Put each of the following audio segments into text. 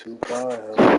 2-5.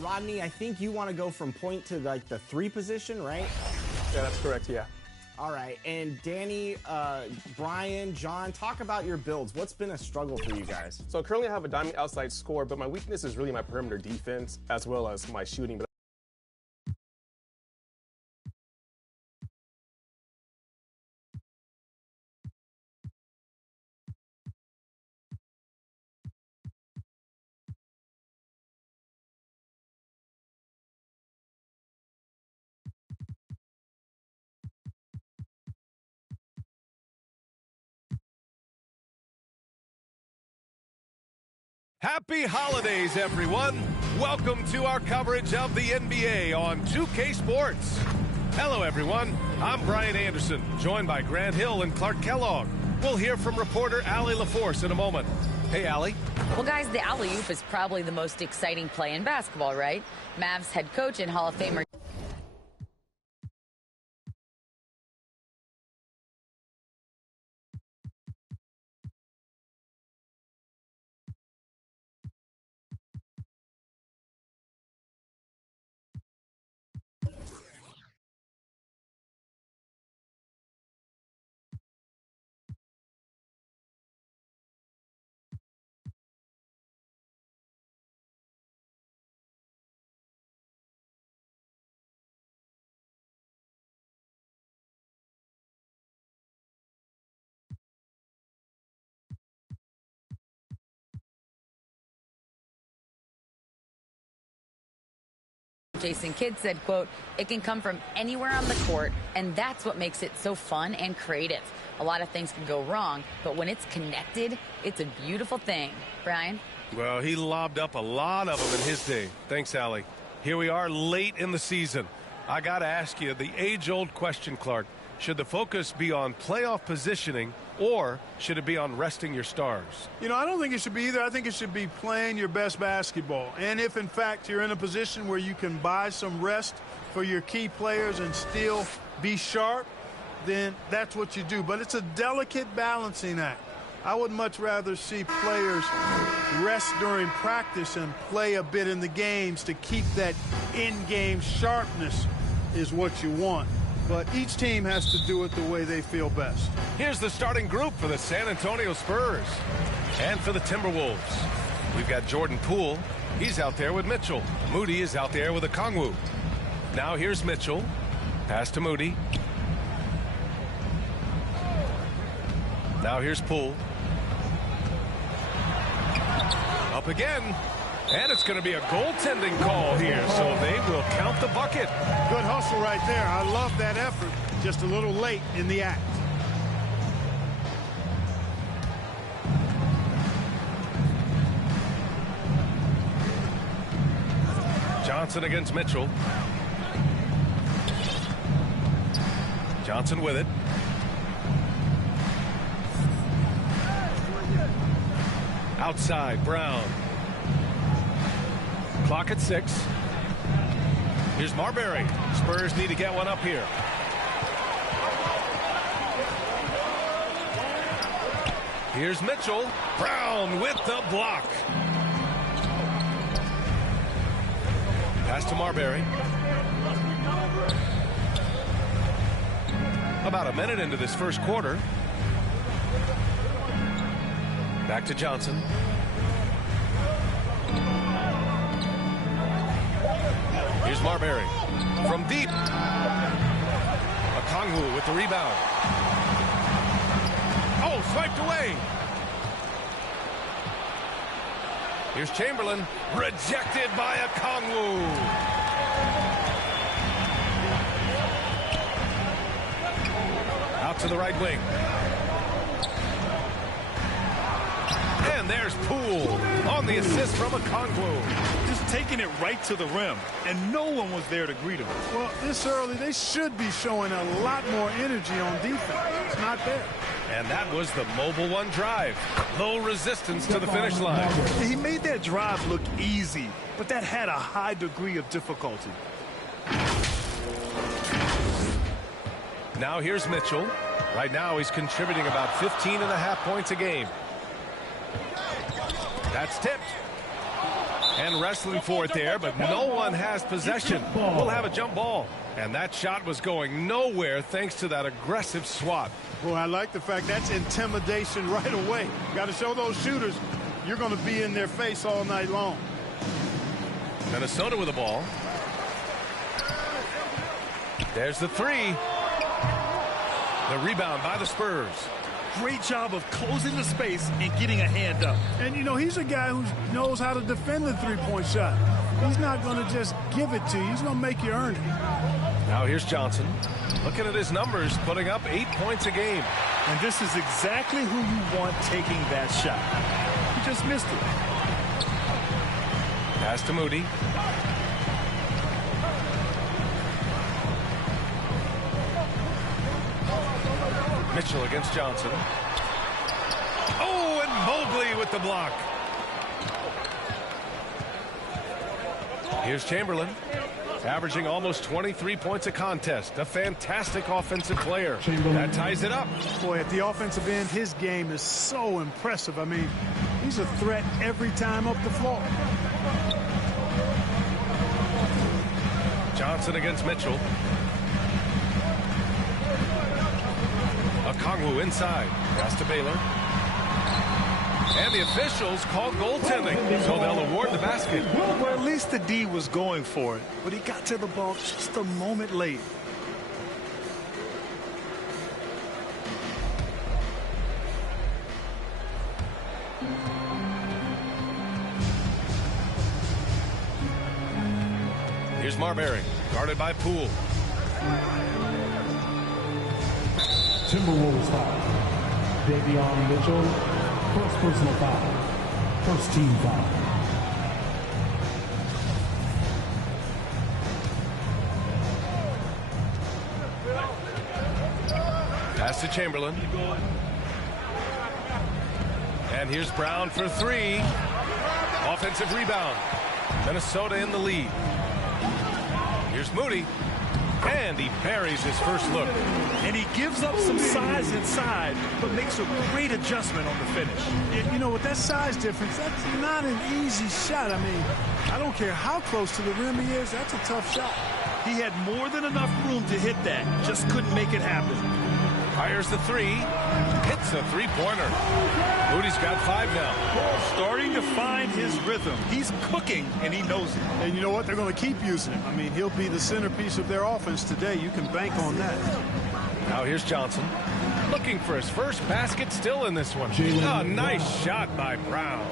Rodney, I think you want to go from point to like the 3 position, right? Yeah, that's correct, yeah. All right, and Danny, Brian, John, talk about your builds. What's been a struggle for you guys? So currently I have a diamond outside score, but my weakness is really my perimeter defense as well as my shooting. Happy holidays, everyone. Welcome to our coverage of the NBA on 2K Sports. Hello, everyone. I'm Brian Anderson, joined by Grant Hill and Clark Kellogg. We'll hear from reporter Allie LaForce in a moment. Hey, Allie. Well, guys, the alley-oop is probably the most exciting play in basketball, right? Mavs head coach and Hall of Famer Jason Kidd said, quote, "It can come from anywhere on the court, and that's what makes it so fun and creative. A lot of things can go wrong, but when it's connected, it's a beautiful thing." Brian? Well, he lobbed up a lot of them in his day. Thanks, Allie. Here we are late in the season. I got to ask you the age-old question, Clark. Should the focus be on playoff positioning, or should it be on resting your stars? You know, I don't think it should be either. I think it should be playing your best basketball. And if, in fact, you're in a position where you can buy some rest for your key players and still be sharp, then that's what you do. But it's a delicate balancing act. I would much rather see players rest during practice and play a bit in the games to keep that in-game sharpness is what you want. But each team has to do it the way they feel best. Here's the starting group for the San Antonio Spurs. And for the Timberwolves, we've got Jordan Poole. He's out there with Mitchell. Moody is out there with Okongwu. Now here's Mitchell. Pass to Moody. Now here's Poole. Up again. And it's going to be a goaltending call here, so they will count the bucket. Good hustle right there. I love that effort. Just a little late in the act. Johnson against Mitchell. Johnson with it. Outside, Brown. Clock at 6. Here's Marbury. Spurs need to get one up here. Here's Mitchell. Brown with the block. Pass to Marbury. About a minute into this first quarter. Back to Johnson. Here's Marbury from deep. Okongwu with the rebound. Oh, swiped away. Here's Chamberlain. Rejected by Okongwu. Out to the right wing. And there's Poole on the assist from Okongwu. Just taking it right to the rim, and no one was there to greet him. Well, this early, they should be showing a lot more energy on defense. It's not there. And that was the Mobile One drive. Low resistance to the finish line. He made that drive look easy, but that had a high degree of difficulty. Now here's Mitchell. Right now he's contributing about 15.5 points a game. That's tipped. And wrestling for it there, but no one has possession. We'll have a jump ball. And that shot was going nowhere thanks to that aggressive swat. Boy, I like the fact that's intimidation right away. Got to show those shooters you're going to be in their face all night long. Minnesota with the ball. There's the three. The rebound by the Spurs. Great job of closing the space and getting a hand up. And, you know, he's a guy who knows how to defend the three-point shot. He's not going to just give it to you. He's going to make you earn it. Now here's Johnson. Looking at his numbers, putting up 8 points a game. And this is exactly who you want taking that shot. He just missed it. Pass to Moody. Mitchell against Johnson. Oh, and Mobley with the block. Here's Chamberlain, averaging almost 23 points a contest. A fantastic offensive player. That ties it up. Boy, at the offensive end, his game is so impressive. I mean, he's a threat every time up the floor. Johnson against Mitchell. Okongwu inside. Pass to Baylor. And the officials call goaltending, so they'll award the basket. Well, at least the D was going for it, but he got to the ball just a moment late. Here's Marbury, guarded by Poole. Timberwolves foul. Davion Mitchell, first personal foul. First team foul. Pass to Chamberlain. And here's Brown for three. Offensive rebound. Minnesota in the lead. Here's Moody. And he buries his first look. And he gives up some size inside, but makes a great adjustment on the finish. And, you know, with that size difference, that's not an easy shot. I mean, I don't care how close to the rim he is, that's a tough shot. He had more than enough room to hit that, just couldn't make it happen. Fires the three. Hits a three-pointer. Moody's got 5 now. Starting to find his rhythm. He's cooking, and he knows it. And you know what? They're going to keep using him. I mean, he'll be the centerpiece of their offense today. You can bank on that. Now here's Johnson. Looking for his first basket, still in this one. Oh, nice shot by Brown.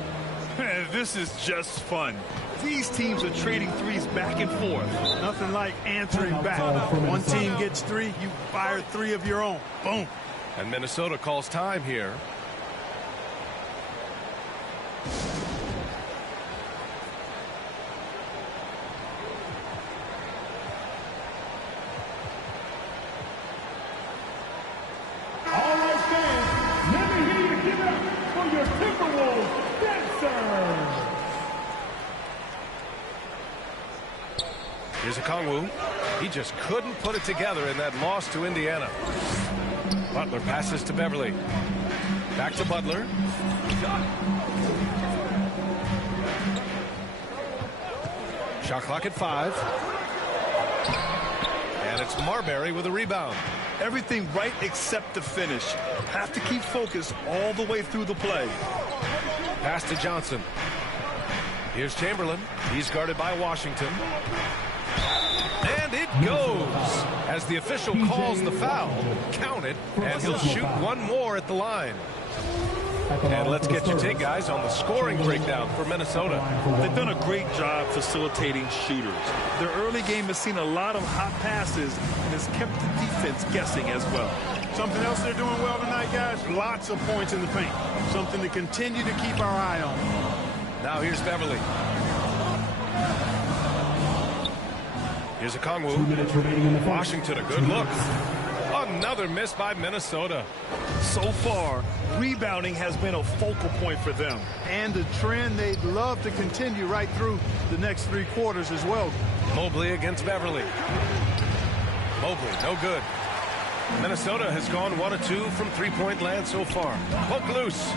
This is just fun. These teams are trading threes back and forth. Nothing like answering back. One team gets 3, you fire 3 of your own. Boom. And Minnesota calls time here. All right, fans, let me hear you give it up for your Timberwolves dancers. Here's Okongwu. He just couldn't put it together in that loss to Indiana. Butler passes to Beverly. Back to Butler. Shot clock at 5. And it's Marbury with a rebound. Everything right except the finish. Have to keep focused all the way through the play. Pass to Johnson. Here's Chamberlain. He's guarded by Washington. And it goes. As the official calls the foul, count it, and he'll shoot one more at the line. And let's get your take, guys, on the scoring breakdown for Minnesota. They've done a great job facilitating shooters. Their early game has seen a lot of hot passes and has kept the defense guessing as well. Something else they're doing well tonight, guys, lots of points in the paint. Something to continue to keep our eye on. Now here's Beverly. Here's Okongwu. 2 minutes remaining in the first. Washington, a good look. Another miss by Minnesota. So far, rebounding has been a focal point for them. And a trend they'd love to continue right through the next 3 quarters as well. Mobley against Beverly. Mobley, no good. Minnesota has gone 1 of 2 from three-point land so far. Poke loose.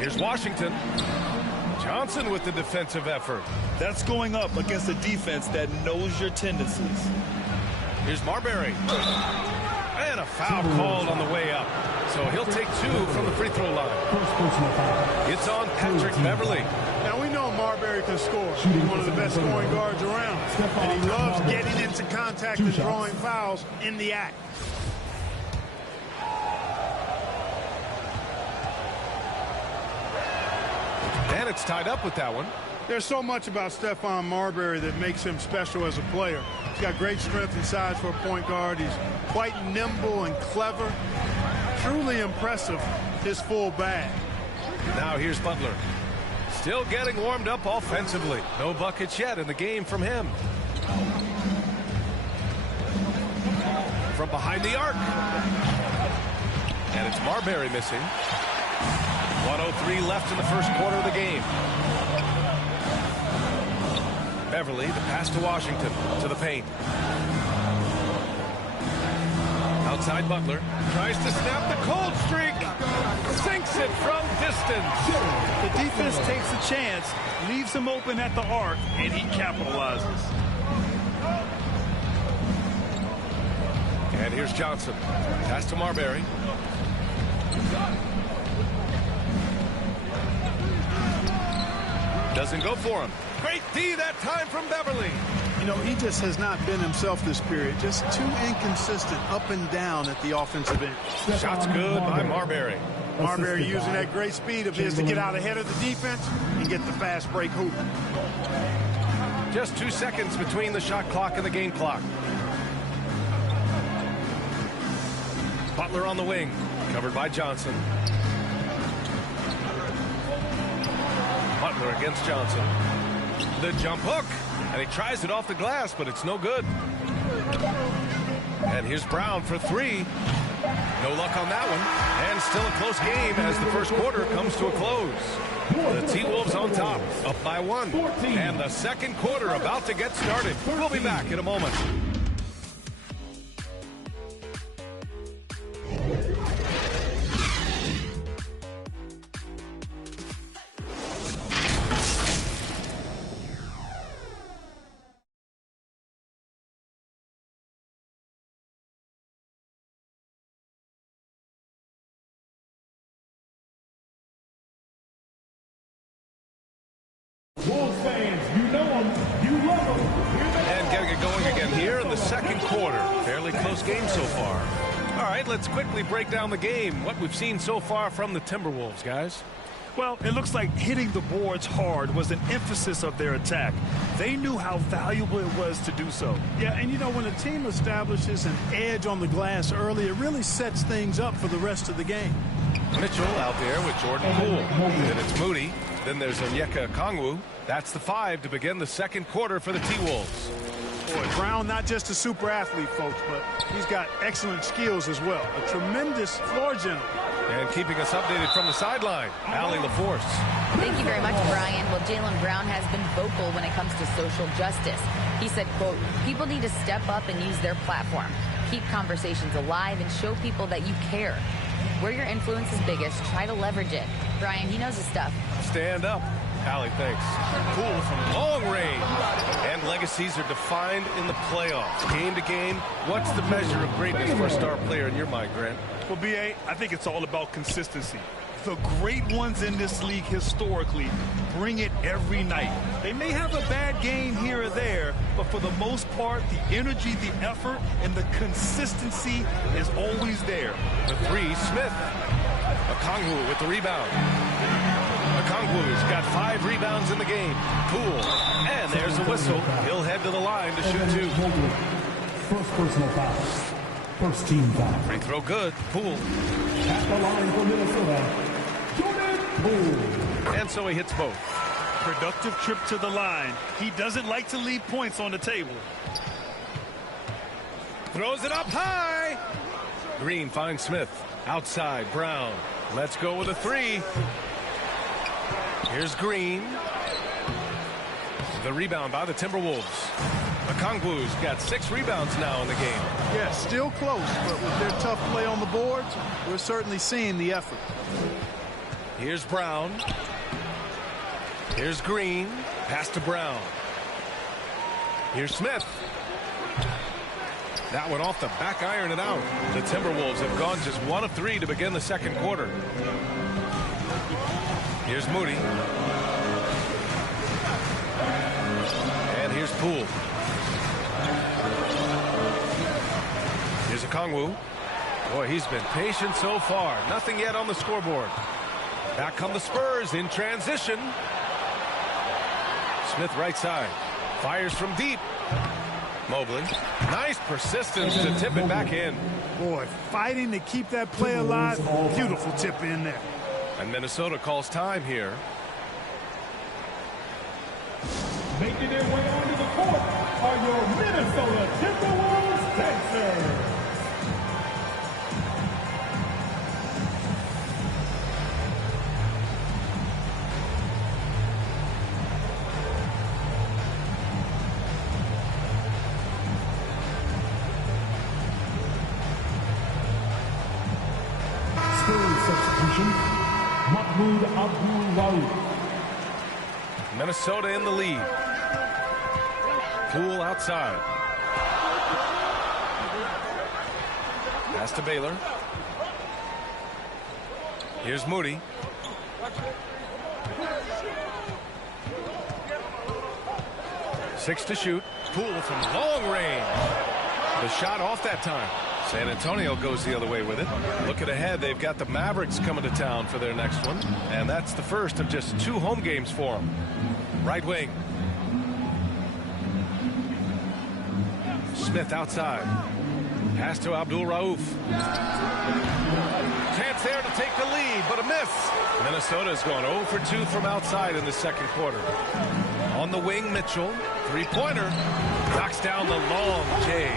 Here's Washington. Johnson with the defensive effort. That's going up against a defense that knows your tendencies. Here's Marbury. And a foul called on the way up. So he'll take 2 from the free throw line. It's on Patrick Beverly. Now we know Marbury can score. He's one of the best scoring guards around. And he loves getting into contact and drawing fouls in the act. And it's tied up with that one. There's so much about Stephon Marbury that makes him special as a player. He's got great strength and size for a point guard. He's quite nimble and clever. Truly impressive, his full bag. Now here's Butler. Still getting warmed up offensively. No buckets yet in the game from him. From behind the arc. And it's Marbury missing. 1:03 left in the first quarter of the game. Beverly, the pass to Washington, to the paint. Outside Butler, tries to snap the cold streak. Sinks it from distance. The defense takes a chance, leaves him open at the arc, and he capitalizes. And here's Johnson. Pass to Marbury. Doesn't go for him. Great D that time from Beverly. You know, he just has not been himself this period. Just too inconsistent up and down at the offensive end. Shot's good by Marbury. Marbury using that great speed of his to get out ahead of the defense and get the fast break hoop. Just 2 seconds between the shot clock and the game clock. Butler on the wing, covered by Johnson. Butler against Johnson. The jump hook, and he tries it off the glass, but it's no good. And here's Brown for 3. No luck on that one. And still a close game as the first quarter comes to a close. The T-Wolves on top, up by 1. And the second quarter about to get started. We'll be back in a moment. Wolves fans, you know them, you love them. And getting it going again here in the second quarter. Fairly close game so far. All right, let's quickly break down the game. What we've seen so far from the Timberwolves, guys. Well, it looks like hitting the boards hard was an emphasis of their attack. They knew how valuable it was to do so. Yeah, and you know, when a team establishes an edge on the glass early, it really sets things up for the rest of the game. Mitchell out there with Jordan Poole. Then it's Moody. Then there's Onyeka Okongwu. That's the 5 to begin the second quarter for the T-Wolves. Boy, Brown, not just a super athlete, folks, but he's got excellent skills as well. A tremendous floor general. And keeping us updated from the sideline, Allie LaForce. Thank you very much, Brian. Well, Jaylen Brown has been vocal when it comes to social justice. He said, quote, people need to step up and use their platform. Keep conversations alive and show people that you care. Where your influence is biggest, try to leverage it. Brian, he knows his stuff. Stand up. Allie, thanks. Poole from long range. And legacies are defined in the playoffs. Game to game, what's the measure of greatness for a star player in your mind, Grant? Well, B.A., I think it's all about consistency. The great ones in this league historically bring it every night. They may have a bad game here or there, but for the most part, the energy, the effort, and the consistency is always there. The 3, Smith. Okongwu with the rebound. Okongwu's got 5 rebounds in the game. Poole. And there's a whistle. He'll head to the line to shoot 2. First personal foul. First team foul. Free throw good. Poole. At the line for Minnesota, Jordan Poole. And so he hits both. Productive trip to the line. He doesn't like to leave points on the table. Throws it up high. Green finds Smith. Outside, Brown. Let's go with a 3. Here's Green. The rebound by the Timberwolves. Okongwu's got 6 rebounds now in the game. Yeah, still close, but with their tough play on the boards, we're certainly seeing the effort. Here's Brown. Here's Green. Pass to Brown. Here's Smith. That one off the back iron and out. The Timberwolves have gone just 1 of 3 to begin the second quarter. Here's Moody. And here's Poole. Here's Okongwu. Boy, he's been patient so far. Nothing yet on the scoreboard. Back come the Spurs in transition. Smith right side. Fires from deep. Mobley. Nice persistence to tip it back in. Boy, fighting to keep that play alive. Beautiful tip in there. And Minnesota calls time here. Making their way onto the court are your Minnesota Timberwolves dancers. Minnesota in the lead. Poole outside. Pass to Baylor. Here's Moody. Six to shoot. Poole from long range. The shot off that time. San Antonio goes the other way with it. Looking ahead, they've got the Mavericks coming to town for their next one. And that's the first of just 2 home games for them. Right wing. Smith outside. Pass to Abdul Rauf. Chance there to take the lead, but a miss. Minnesota's gone 0 for 2 from outside in the second quarter. On the wing, Mitchell. Three-pointer. Knocks down the long J.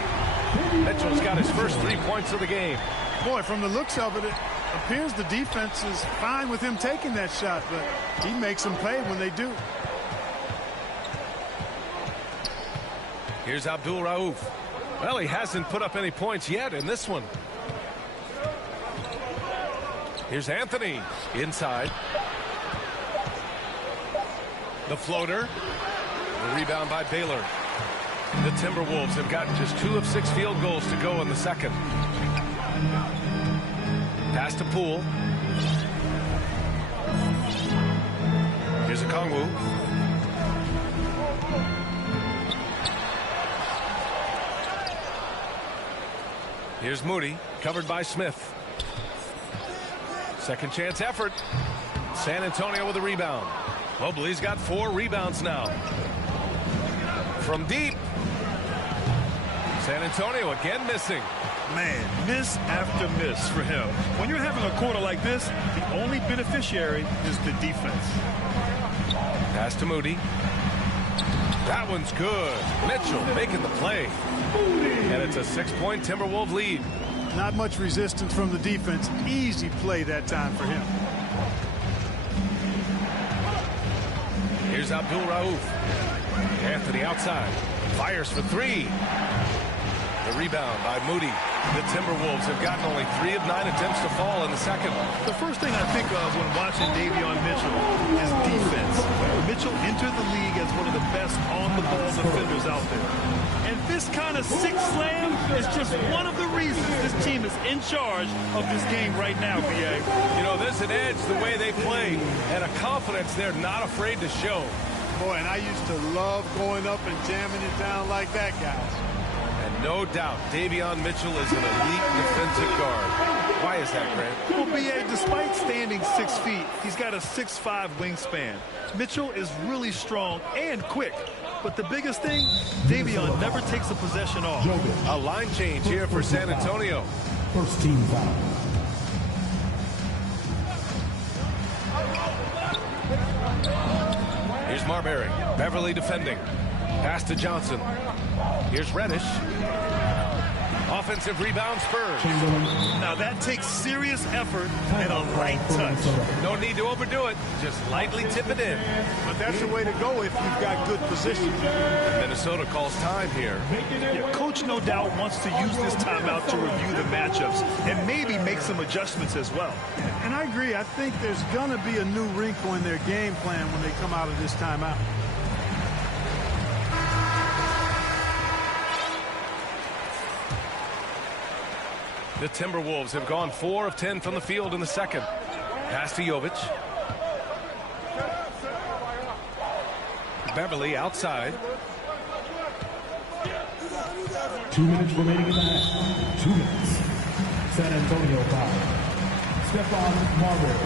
Mitchell's got his first 3 points of the game. Boy, from the looks of it, it appears the defense is fine with him taking that shot, but he makes them pay when they do. Here's Abdul Rauf. Well, he hasn't put up any points yet in this one. Here's Anthony inside. The floater. The rebound by Baylor. The Timberwolves have gotten just 2 of 6 field goals to go in the second. Pass to Poole. Here's Okongwu. Here's Moody, covered by Smith. Second chance effort. San Antonio with a rebound. Mobley's got 4 rebounds now. From deep. San Antonio again missing. Man, miss after miss for him. When you're having a quarter like this, the only beneficiary is the defense. Pass to Moody. That one's good. Mitchell making the play. And it's a 6-point Timberwolves lead. Not much resistance from the defense. Easy play that time for him. Here's Abdul Rauf. Anthony outside. Fires for 3. The rebound by Moody. The Timberwolves have gotten only 3 of 9 attempts to fall in the second. The first thing I think of when watching Davion Mitchell is defense. Mitchell entered the league as one of the best on-the-ball defenders out there. And this kind of sick slam is just one of the reasons this team is in charge of this game right now, BA. You know, there's an edge the way they play and a confidence they're not afraid to show. Boy, and I used to love going up and jamming it down like that, guys. And no doubt, Davion Mitchell is an elite defensive guard. Why is that, Grant? Well, BA, despite standing 6 feet, he's got a 6'5" wingspan. Mitchell is really strong and quick. But the biggest thing, Davion never takes a possession off. A line change here for San Antonio. First team foul. Here's Marbury. Beverly defending. Pass to Johnson. Here's Reddish. Offensive rebound Spurs. Now that takes serious effort and a light touch. No need to overdo it. Just lightly tip it in. But that's the way to go if you've got good position. Minnesota calls time here. Yeah, coach no doubt wants to use this timeout to review the matchups and maybe make some adjustments as well. And I agree. I think there's going to be a new wrinkle in their game plan when they come out of this timeout. The Timberwolves have gone 4 of 10 from the field in the second. Pass to Jovic. Beverly outside. 2 minutes remaining in the half. 2 minutes. San Antonio foul. Stephon Marbury.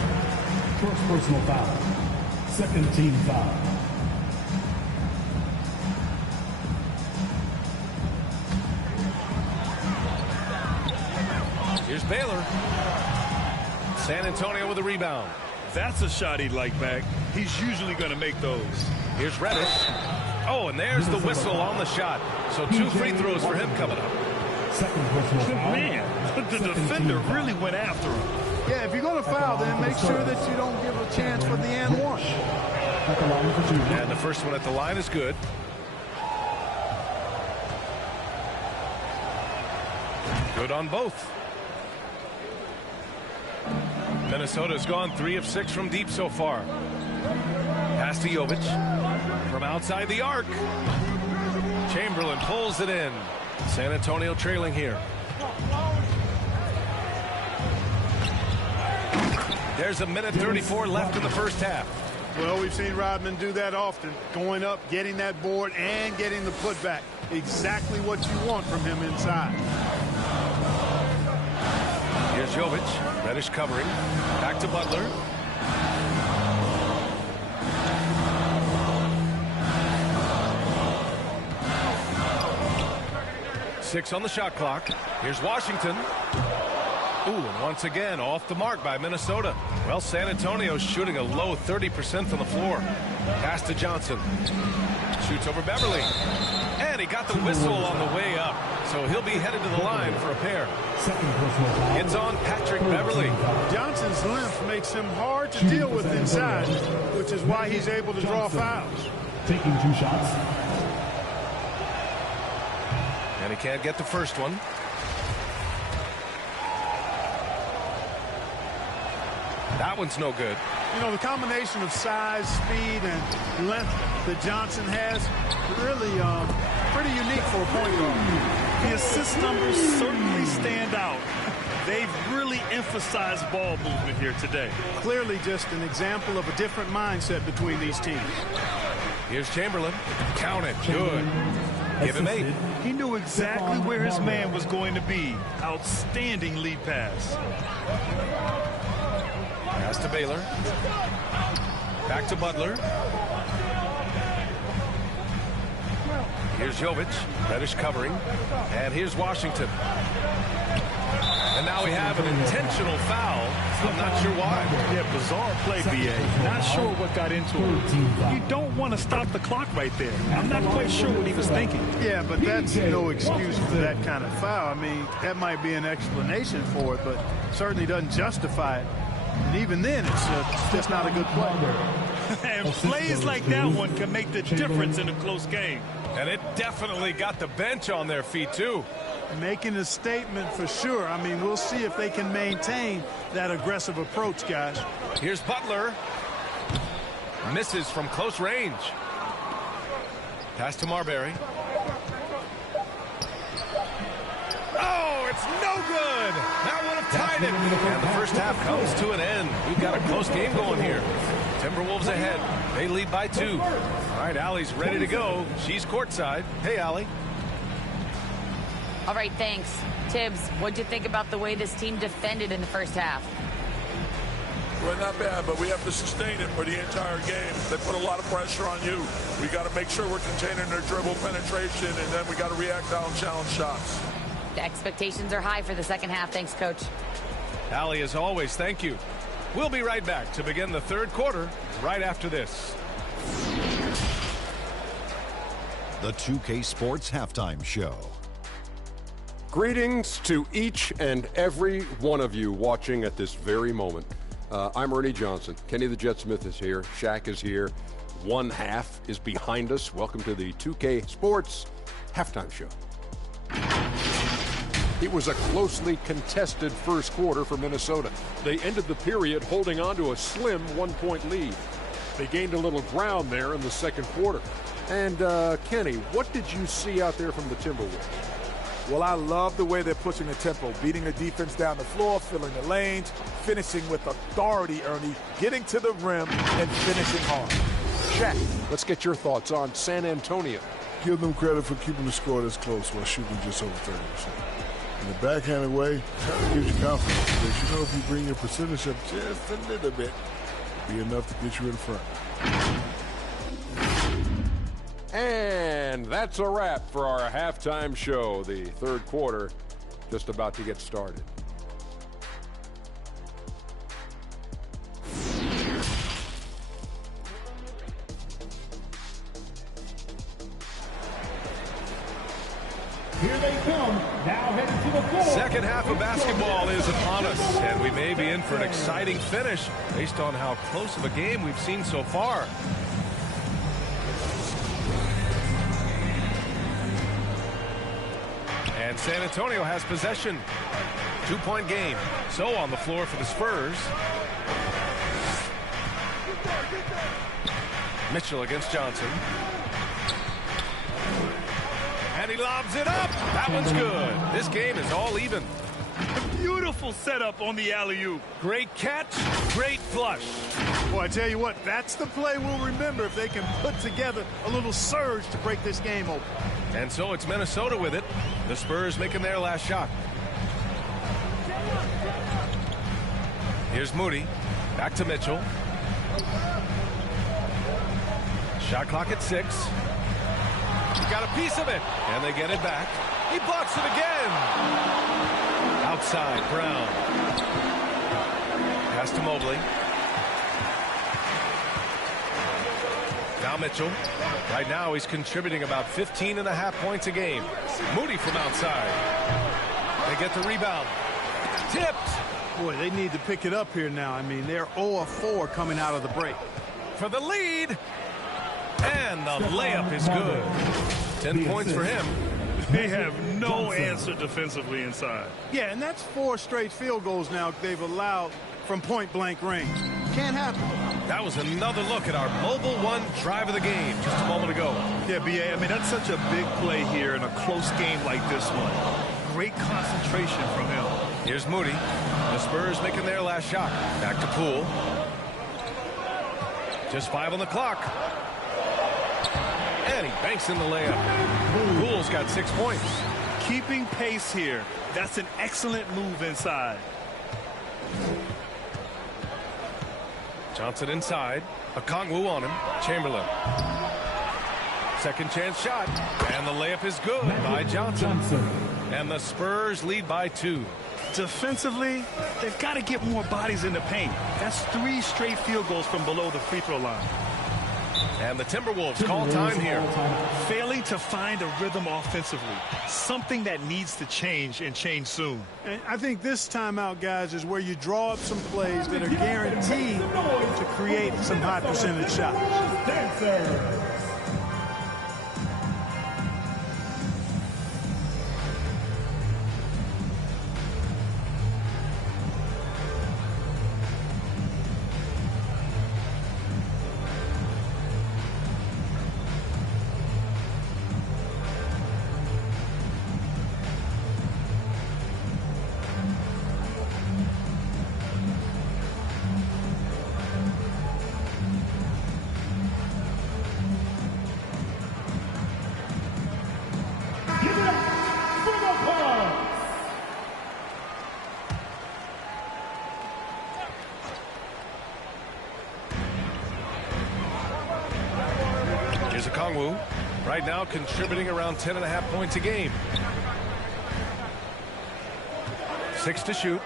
First personal foul. Second team foul. Here's Baylor. San Antonio with a rebound. That's a shot he'd like back. He's usually going to make those. Here's Reddish. Oh, and there's the whistle on the shot. So 2 free throws for him coming up. Second personal foul. Man, the defender really went after him. Yeah, if you're going to foul, then make sure that you don't give a chance for the and one. At the line for 2. And the first one at the line is good. Good on both. Minnesota's gone 3 of 6 from deep so far. Pass to Jovic from outside the arc. Chamberlain pulls it in. San Antonio trailing here. There's a minute 34 left in the first half. Well, we've seen Rodman do that often. Going up, getting that board, and getting the putback. Exactly what you want from him inside. Here's Jovic. Reddish covering. Back to Butler. Six on the shot clock. Here's Washington. Ooh, and once again off the mark by Minnesota. Well, San Antonio's shooting a low 30% from the floor. Pass to Johnson. Shoots over Beverly. And he got the whistle on the way up. So he'll be headed to the line for a pair. It's on Patrick Beverly. Johnson's length makes him hard to deal with inside, which is why he's able to draw fouls. Taking 2 shots. And he can't get the first one. That one's no good. You know, the combination of size, speed, and length that Johnson has really pretty unique for a point guard. The assist numbers certainly stand out. They've really emphasized ball movement here today. Clearly just an example of a different mindset between these teams. Here's Chamberlain. Count it. Good. Give him 8. He knew exactly where his man was going to be. Outstanding lead pass. Pass to Baylor. Back to Butler. Here's Jovic. Reddish covering. And here's Washington. And now we have an intentional foul. I'm not sure why. Yeah, bizarre play, B.A. Not sure what got into it. You don't want to stop the clock right there. I'm not quite sure what he was thinking. Yeah, but that's no excuse for that kind of foul. I mean, that might be an explanation for it, but certainly doesn't justify it. And even then, it's just not a good play. And plays like that one can make the difference in a close game. And it definitely got the bench on their feet, too. Making a statement for sure. I mean, we'll see if they can maintain that aggressive approach, guys. Here's Butler. Misses from close range. Pass to Marbury. Oh, it's no good. That would have tied it. And the first half comes to an end. We've got a close game going here. Timberwolves ahead. They lead by 2. All right, Allie's ready to go. She's courtside. Hey, Allie. All right, thanks. Tibbs, what'd you think about the way this team defended in the first half? Well, not bad, but we have to sustain it for the entire game. They put a lot of pressure on you. We got to make sure we're containing their dribble penetration, and then we got to react down challenge shots. The expectations are high for the second half. Thanks, Coach. Allie, as always, thank you. We'll be right back to begin the third quarter right after this. The 2K Sports Halftime Show. Greetings to each and every one of you watching at this very moment. I'm Ernie Johnson. Kenny the Jet Smith is here. Shaq is here. One half is behind us. Welcome to the 2K Sports Halftime Show. It was a closely contested first quarter for Minnesota. They ended the period holding on to a slim 1-point lead. They gained a little ground there in the second quarter. And, Kenny, what did you see out there from the Timberwolves? Well, I love the way they're pushing the tempo, beating the defense down the floor, filling the lanes, finishing with authority, Ernie, getting to the rim and finishing hard. Shaq, let's get your thoughts on San Antonio. Give them credit for keeping the score this close while shooting just over 30%. In the backhanded way, kind of gives you confidence because you know if you bring your percentage up just a little bit, it'll be enough to get you in front. And that's a wrap for our halftime show. The third quarter just about to get started. Here they come, now headed to the floor. Second half of basketball is upon us, and we may be in for an exciting finish based on how close of a game we've seen so far. And San Antonio has possession. 2-point game. So on the floor for the Spurs. Mitchell against Johnson. And he lobs it up. That one's good. This game is all even. Beautiful setup on the alley-oop. Great catch, great flush. Boy, I tell you what, that's the play we'll remember if they can put together a little surge to break this game open. And so it's Minnesota with it. The Spurs making their last shot. Here's Moody. Back to Mitchell. Shot clock at 6. Got a piece of it. And they get it back. He blocks it again. Outside, Brown. Pass to Mobley. Now Mitchell. Right now he's contributing about 15.5 points a game. Moody from outside. They get the rebound. Tipped. Boy, they need to pick it up here now. I mean, they're 0 of 4 coming out of the break. For the lead. And the layup is good. 10 points for him. They have no answer defensively inside. Yeah, and that's 4 straight field goals now they've allowed from point-blank range. Can't happen. That was another look at our Mobile One drive of the game just a moment ago. Yeah, B.A., I mean, that's such a big play here in a close game like this one. Great concentration from him. Here's Moody. The Spurs making their last shot. Back to Poole. Just 5 on the clock. And he banks in the layup. Poole's got 6 points. Keeping pace here. That's an excellent move inside. Johnson inside. Okongwu on him. Chamberlain. Second chance shot. And the layup is good by Johnson. And the Spurs lead by 2. Defensively, they've got to get more bodies in the paint. That's 3 straight field goals from below the free throw line. And the Timberwolves call time here. Failing to find a rhythm offensively. Something that needs to change and change soon. And I think this timeout, guys, is where you draw up some plays that are guaranteed to create some high percentage shots. Here's Okongwu. Right now contributing around 10.5 points a game. 6 to shoot.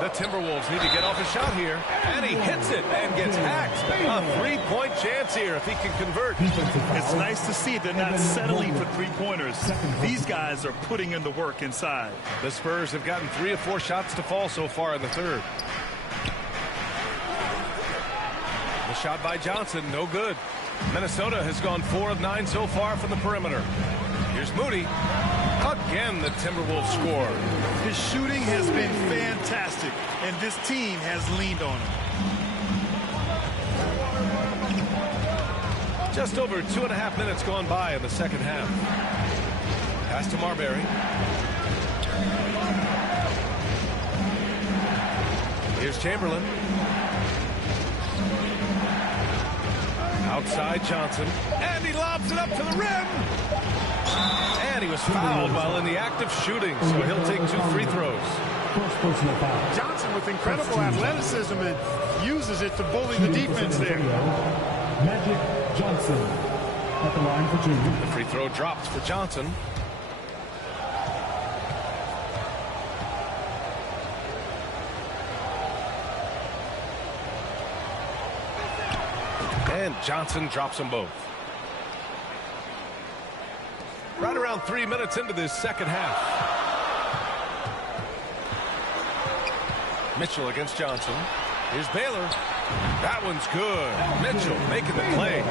The Timberwolves need to get off a shot here, and he hits it and gets hacked. A three-point chance here if he can convert. It's nice to see they're not settling for three-pointers. These guys are putting in the work inside. The Spurs have gotten 3 of 4 shots to fall so far in the third. The shot by Johnson, no good. Minnesota has gone 4 of 9 so far from the perimeter. Here's Moody. Again, the Timberwolves score. His shooting has been fantastic, and this team has leaned on him. Just over 2.5 minutes gone by in the second half. Pass to Marbury. Here's Chamberlain. Outside Johnson, and he lobs it up to the rim. And he was fouled while in the act of shooting, so he'll take 2 free throws. Johnson with incredible athleticism and uses it to bully the defense there. Magic Johnson at the line for 2. The free throw dropped for Johnson. And Johnson drops them both. Right around 3 minutes into this second half. Mitchell against Johnson. Here's Baylor. That one's good. Mitchell making the play.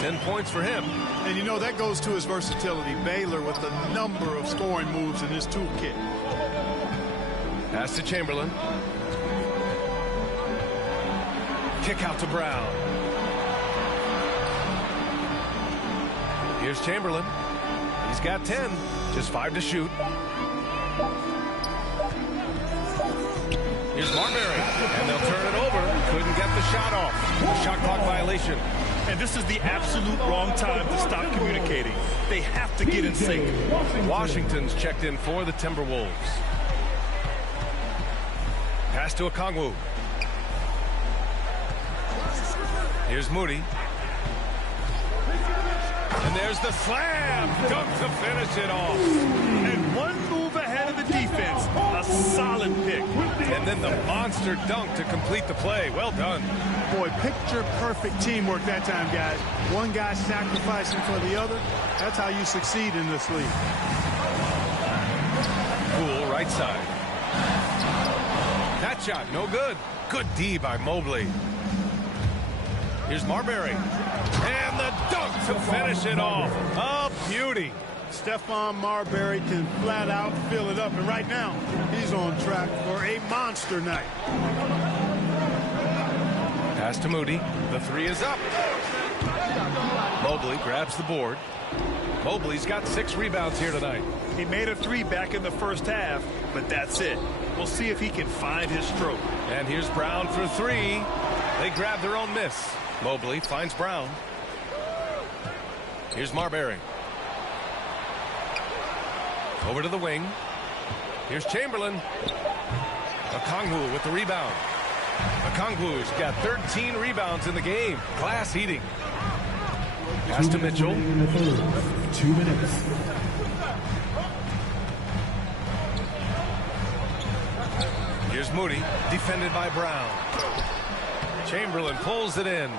10 points for him. And you know, that goes to his versatility. Baylor with a number of scoring moves in his toolkit. Pass to Chamberlain. Kick out to Brown. Here's Chamberlain. He's got 10. Just 5 to shoot. Here's Marbury. And they'll turn it over. Couldn't get the shot off. A shot clock violation. And this is the absolute wrong time to stop communicating. They have to get in sync. Washington's checked in for the Timberwolves. Pass to Okongwu. Here's Moody. And there's the slam dunk to finish it off. And one move ahead of the defense. A solid pick. And then the monster dunk to complete the play. Well done. Boy, picture perfect teamwork that time, guys. One guy sacrificing for the other. That's how you succeed in this league. Poole, right side. That shot, no good. Good D by Mobley. Here's Marbury. And the dunk to finish it off. A beauty. Stephon Marbury can flat out fill it up. And right now, he's on track for a monster night. Pass to Moody. The 3 is up. Mobley grabs the board. Mobley's got 6 rebounds here tonight. He made a 3 back in the first half, but that's it. We'll see if he can find his stroke. And here's Brown for 3. They grab their own miss. Mobley finds Brown. Here's Marbury. Over to the wing. Here's Chamberlain. Okongwu with the rebound. Okongwu's got 13 rebounds in the game. Glass eating. Pass to Mitchell. 2 minutes. Here's Moody, defended by Brown. Chamberlain pulls it in.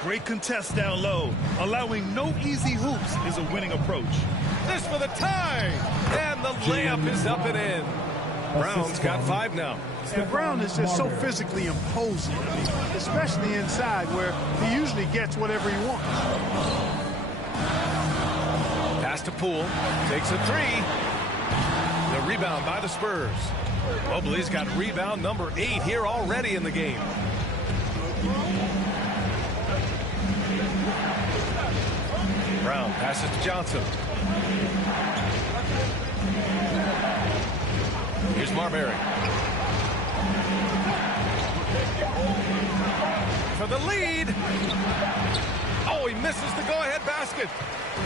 Great contest down low. Allowing no easy hoops is a winning approach. This for the tie. And the layup is up and in. Brown's got 5 now. And Brown is just so physically imposing, especially inside where he usually gets whatever he wants. Pass to Poole. Takes a 3. The rebound by the Spurs. Mobley's got rebound number 8 here already in the game. Brown passes to Johnson. Here's Marbury. For the lead. Oh, he misses the go-ahead basket.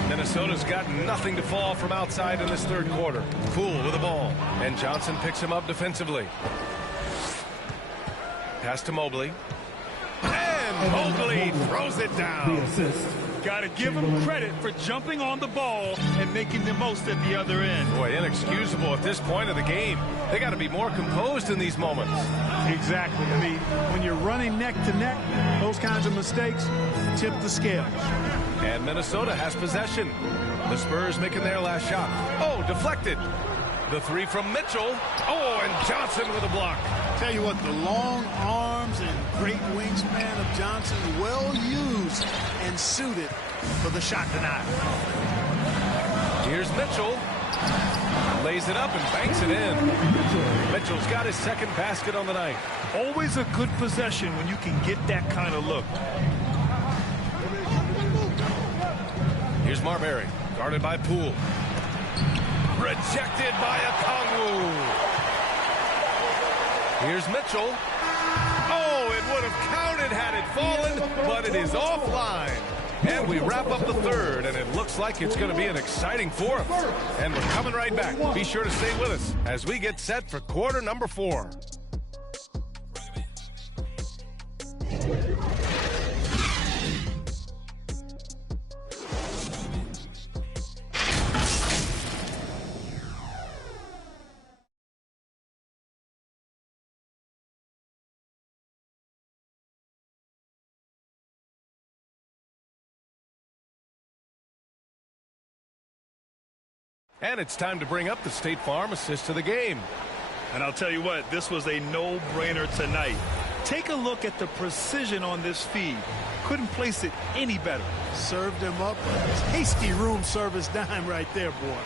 Minnesota's got nothing to fall from outside in this third quarter. Poole with the ball. And Johnson picks him up defensively. Pass to Mobley. And Mobley throws it down. The assist Got to give him credit for jumping on the ball and making the most at the other end. Boy, inexcusable at this point of the game. They got to be more composed in these moments. Exactly. I mean, when you're running neck to neck, those kinds of mistakes tip the scales. And Minnesota has possession. The Spurs making their last shot. Oh, deflected. The three from Mitchell. Oh, and Johnson with a block. Tell you what, the long arms and great wingspan of Johnson, well used and suited for the shot denial. Here's Mitchell. Lays it up and banks it in. Mitchell's got his second basket on the night. Always a good possession when you can get that kind of look. Here's Marbury, guarded by Poole. Rejected by Okongwu. Here's Mitchell. Oh, it would have counted had it fallen, but it is offline. And we wrap up the third, and it looks like it's going to be an exciting fourth. And we're coming right back. Be sure to stay with us as we get set for quarter number 4. And it's time to bring up the State Farm assist of the game. And I'll tell you what, this was a no-brainer tonight. Take a look at the precision on this feed. Couldn't place it any better. Served him up. Tasty room service dime right there, boy.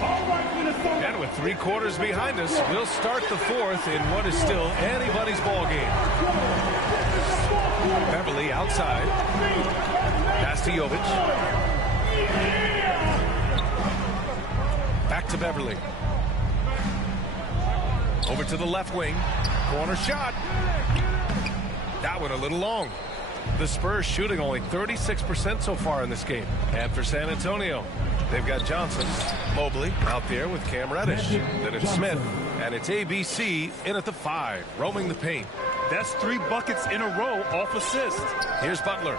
And with 3 quarters behind us, we'll start the fourth in what is still anybody's ball game. Beverly outside. Pass to Jovic. Back to Beverly. Over to the left wing. Corner shot. That one a little long. The Spurs shooting only 36% so far in this game. And for San Antonio, they've got Johnson, Mobley out there with Cam Reddish. Then it's Smith, and it's ABC in at the 5, roaming the paint. That's 3 buckets in a row off assist. Here's Butler.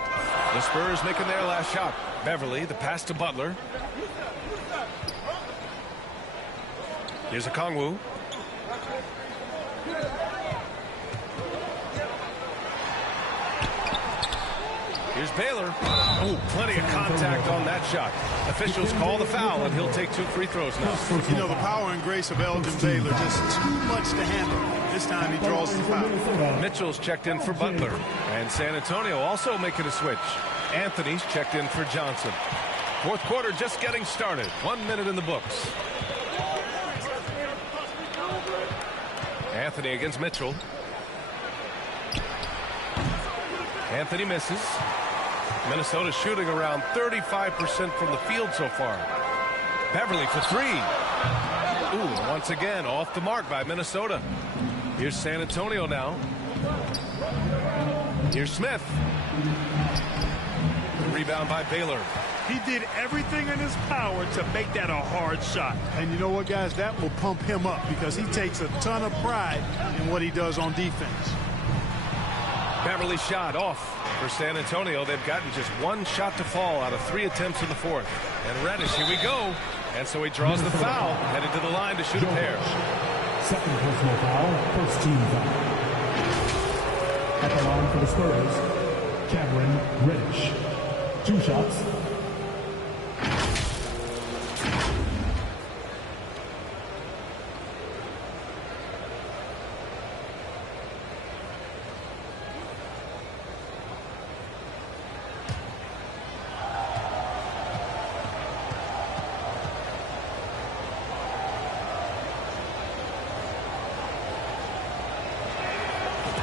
The Spurs making their last shot. Beverly, the pass to Butler. Here's Okongwu. Here's Baylor. Oh, plenty of contact on that shot. Officials call the foul, and he'll take 2 free throws now. You know, the power and grace of Elgin Baylor, just too much to handle. This time he draws the foul. Mitchell's checked in for Butler. And San Antonio also making a switch. Anthony's checked in for Johnson. Fourth quarter just getting started. 1 minute in the books. Anthony against Mitchell. Anthony misses. Minnesota shooting around 35% from the field so far. Beverly for 3. Ooh, once again off the mark by Minnesota. Here's San Antonio now. Here's Smith. Rebound by Baylor. He did everything in his power to make that a hard shot. And you know what, guys? That will pump him up because he takes a ton of pride in what he does on defense. Beverly shot off for San Antonio. They've gotten just 1 shot to fall out of 3 attempts in the fourth. And Reddish, here we go. And so he draws the foul, headed to the line to shoot a pair. Second personal foul, first team foul. At the line for the Spurs, Cameron Reddish. 2 shots.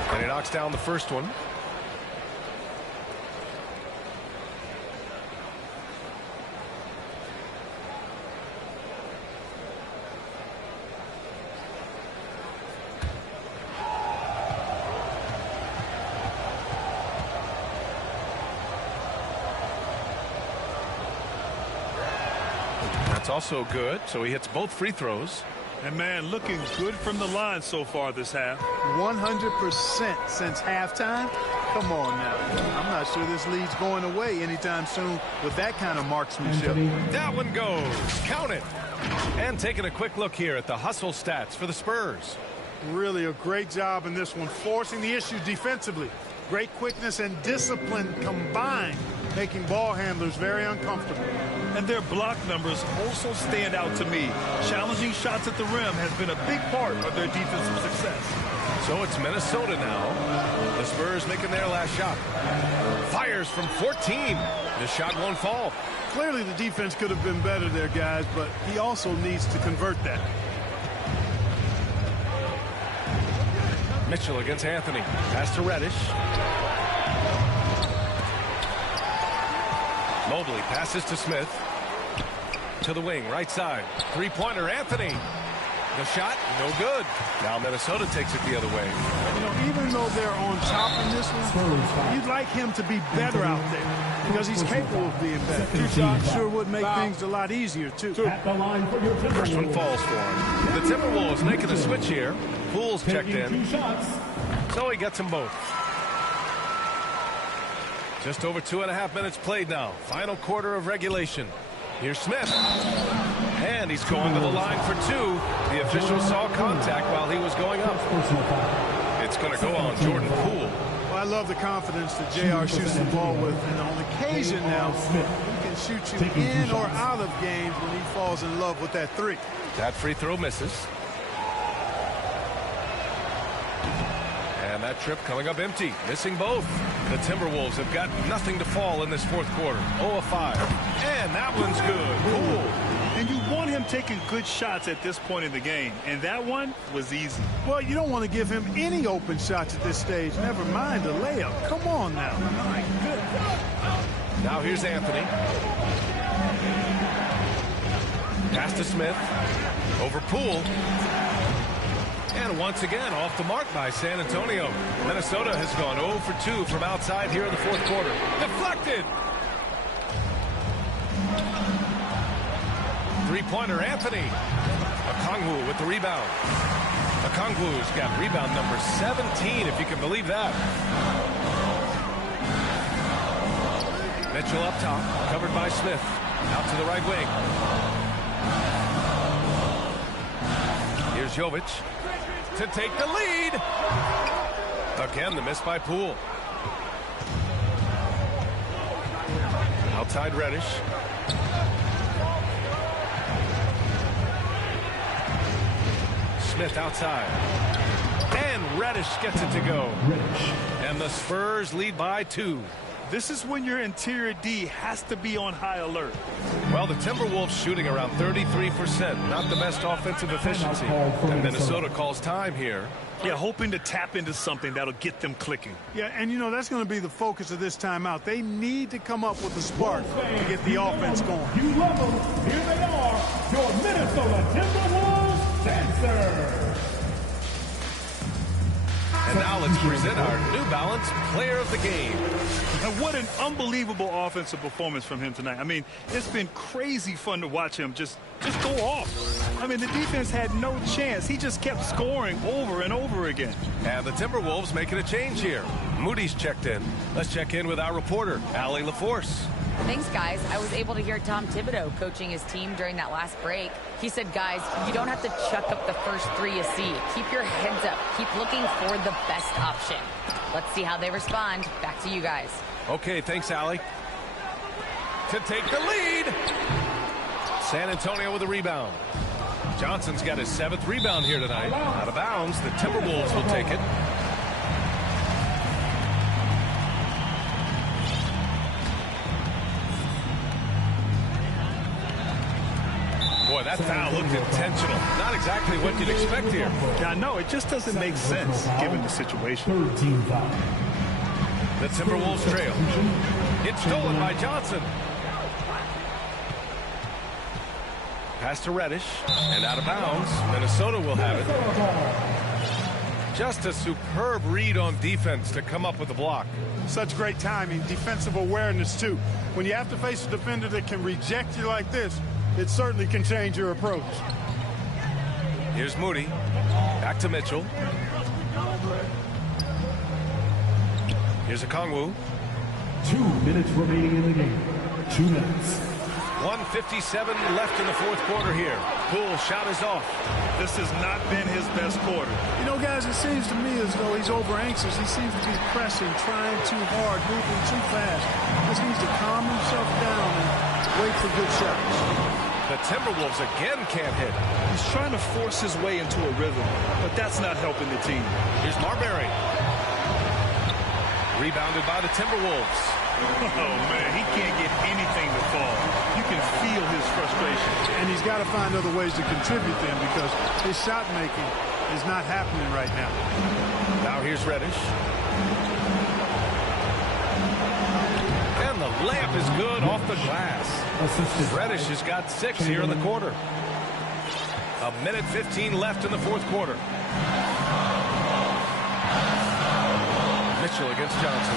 And he knocks down the first one. That's also good. So he hits both free throws. And, man, looking good from the line so far this half. 100% since halftime. Come on now. I'm not sure this lead's going away anytime soon with that kind of marksmanship. That one goes. Count it. And taking a quick look here at the hustle stats for the Spurs. Really a great job in this one, forcing the issue defensively. Great quickness and discipline combined, making ball handlers very uncomfortable. And their block numbers also stand out to me. Challenging shots at the rim has been a big part of their defensive success. So it's Minnesota now. The Spurs making their last shot. Fires from 14. The shot won't fall. Clearly the defense could have been better there, guys, but he also needs to convert that. Mitchell against Anthony. Pass to Reddish. Mobley passes to Smith. To the wing, right side. Three-pointer, Anthony. The shot, no good. Now Minnesota takes it the other way. You know, even though they're on top in this one, you'd like him to be better out there because he's capable of being better. Two shots sure would make things a lot easier, too. First one falls for him. The Timberwolves making a switch here. Poole's checked in. So he gets them both. Just over 2.5 minutes played now. Final quarter of regulation. Here's Smith. And he's going to the line for two. The official saw contact while he was going up. It's going to go on Jordan Poole. Well, I love the confidence that JR shoots the ball with. And on occasion now, he can shoot you in or out of games when he falls in love with that three. That free throw misses. And that trip coming up empty, missing both. The Timberwolves have got nothing to fall in this fourth quarter. 0 of 5. And that one's good. Cool. And you want him taking good shots at this point in the game. And that one was easy. Well, you don't want to give him any open shots at this stage. Never mind a layup. Come on now. My goodness. Now here's Anthony. Pass to Smith. Over Poole. And once again, off the mark by San Antonio. Minnesota has gone 0 for 2 from outside here in the fourth quarter. Deflected. Three-pointer, Anthony. Okongwu with the rebound. Okongwu's got rebound number 17, if you can believe that. Mitchell up top, covered by Smith. Out to the right wing. Here's Jovic to take the lead. Again, the miss by Poole. Outside Reddish. Smith outside. And Reddish gets it to go. And the Spurs lead by 2. This is when your interior D has to be on high alert. Well, the Timberwolves shooting around 33%. Not the best offensive efficiency. And Minnesota calls time here. Yeah, hoping to tap into something that'll get them clicking. Yeah, and you know, that's going to be the focus of this timeout. They need to come up with a spark to get the offense going. You love them. Here they are, your Minnesota Timberwolves dancers. And now let's present our New Balance Player of the Game. And what an unbelievable offensive performance from him tonight. I mean, it's been crazy fun to watch him just go off. I mean, the defense had no chance. He just kept scoring over and over again. And the Timberwolves making a change here. Moody's checked in. Let's check in with our reporter, Allie LaForce. Thanks, guys. I was able to hear Tom Thibodeau coaching his team during that last break. He said, guys, you don't have to chuck up the first three you see. Keep your heads up. Keep looking for the best option. Let's see how they respond. Back to you guys. Okay, thanks, Allie. To take the lead. San Antonio with a rebound. Johnson's got his 7th rebound here tonight. Out of bounds. The Timberwolves will take it. Boy, that foul looked intentional. Not exactly what you'd expect here. Yeah, no, it just doesn't make sense given the situation. The Timberwolves trail. It's stolen by Johnson. Pass to Reddish. And out of bounds. Minnesota will have it. Just a superb read on defense to come up with the block. Such great timing. Defensive awareness, too. When you have to face a defender that can reject you like this, it certainly can change your approach. Here's Moody. Back to Mitchell. Here's Okongwu. 2 minutes remaining in the game. 2 minutes. 1:57 left in the fourth quarter here. Poole shot is off. This has not been his best quarter. You know, guys, it seems to me as though he's over anxious. He seems to be pressing, trying too hard, moving too fast. He just needs to calm himself down and wait for good shots. The Timberwolves again can't hit. He's trying to force his way into a rhythm, but that's not helping the team. Here's Marbury. Rebounded by the Timberwolves. Oh, man, he can't get anything to fall. You can feel his frustration. And he's got to find other ways to contribute then because his shot making is not happening right now. Now here's Reddish. And the layup is good off the glass. Reddish has got 6 here in the quarter. 1:15 left in the fourth quarter. Mitchell against Johnson.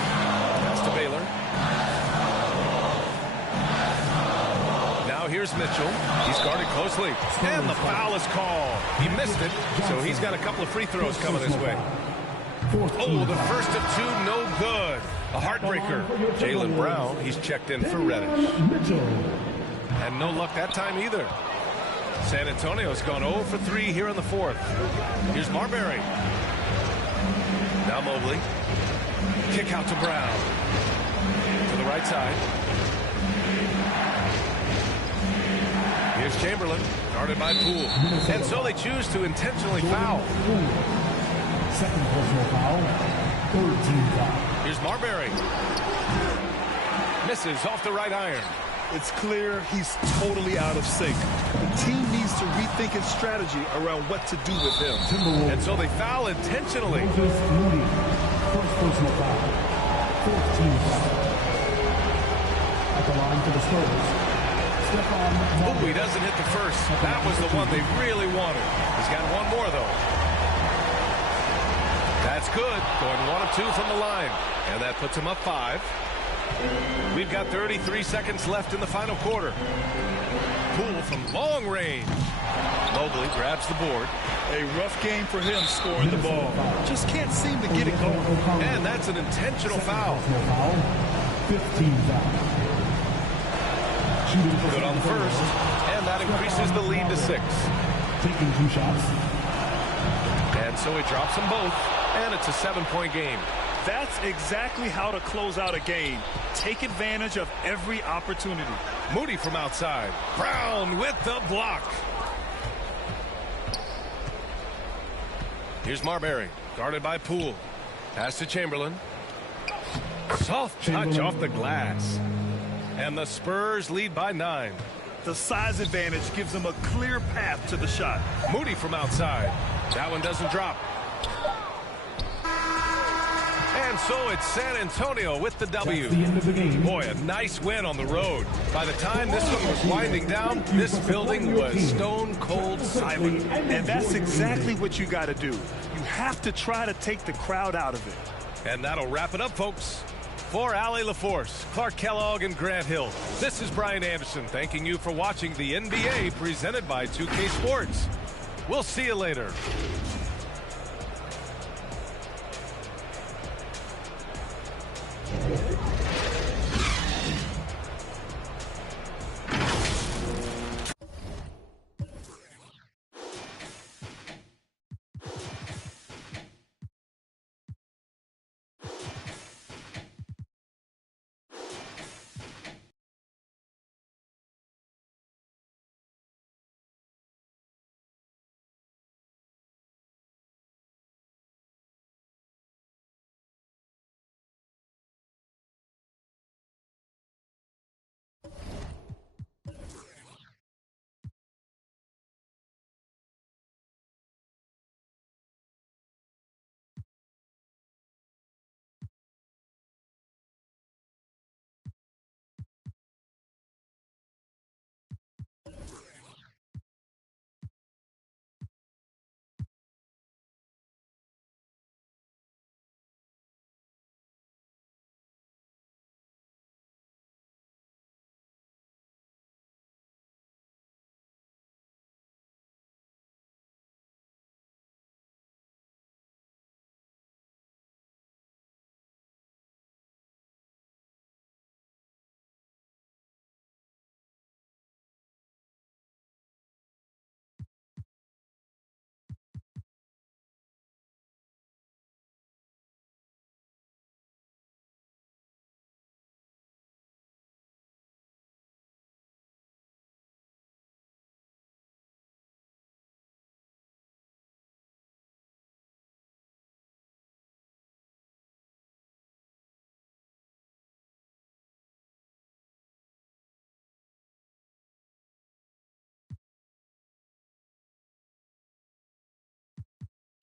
Pass to Baylor. Now here's Mitchell. He's guarded closely. And the foul is called. He missed it, so he's got a couple of free throws coming his way. Oh, the first of 2, no good. A heartbreaker. Jaylen Brown, he's checked in for Reddish. And no luck that time either. San Antonio's gone 0 for 3 here in the fourth. Here's Marbury. Now Mobley. Kick out to Brown. To the right side. Here's Chamberlain. Guarded by Poole. And so they choose to intentionally foul. Second personal foul. Third team foul. Here's Marbury. Misses off the right iron. It's clear he's totally out of sync. The team needs to rethink its strategy around what to do with him. And so they foul intentionally. Moody. First personal foul. Fourth team foul. At the line for the Spurs. Oh, he doesn't hit the first. That was the one they really wanted. He's got one more, though. That's good. Going 1 of 2 from the line. And that puts him up 5. We've got 33 seconds left in the final quarter. Poole from long range. Mobley grabs the board. A rough game for him scoring the ball. Just can't seem to get it going. And that's an intentional foul. 15 foul. Good on the first. And that increases the lead to 6. Taking 2 shots. And so he drops them both. And it's a 7-point game. That's exactly how to close out a game. Take advantage of every opportunity. Moody from outside. Brown with the block. Here's Marbury. Guarded by Poole. Pass to Chamberlain. Soft touch off the glass. And the Spurs lead by 9. The size advantage gives them a clear path to the shot. Moody from outside. That one doesn't drop. And so it's San Antonio with the W. That's the end of the game. Boy, a nice win on the road. By the time this one was winding down, this building was stone cold silent. And that's exactly what you got to do. You have to try to take the crowd out of it. And that'll wrap it up, folks. For Allie LaForce, Clark Kellogg, and Grant Hill, this is Brian Anderson thanking you for watching the NBA presented by 2K Sports. We'll see you later.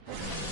it.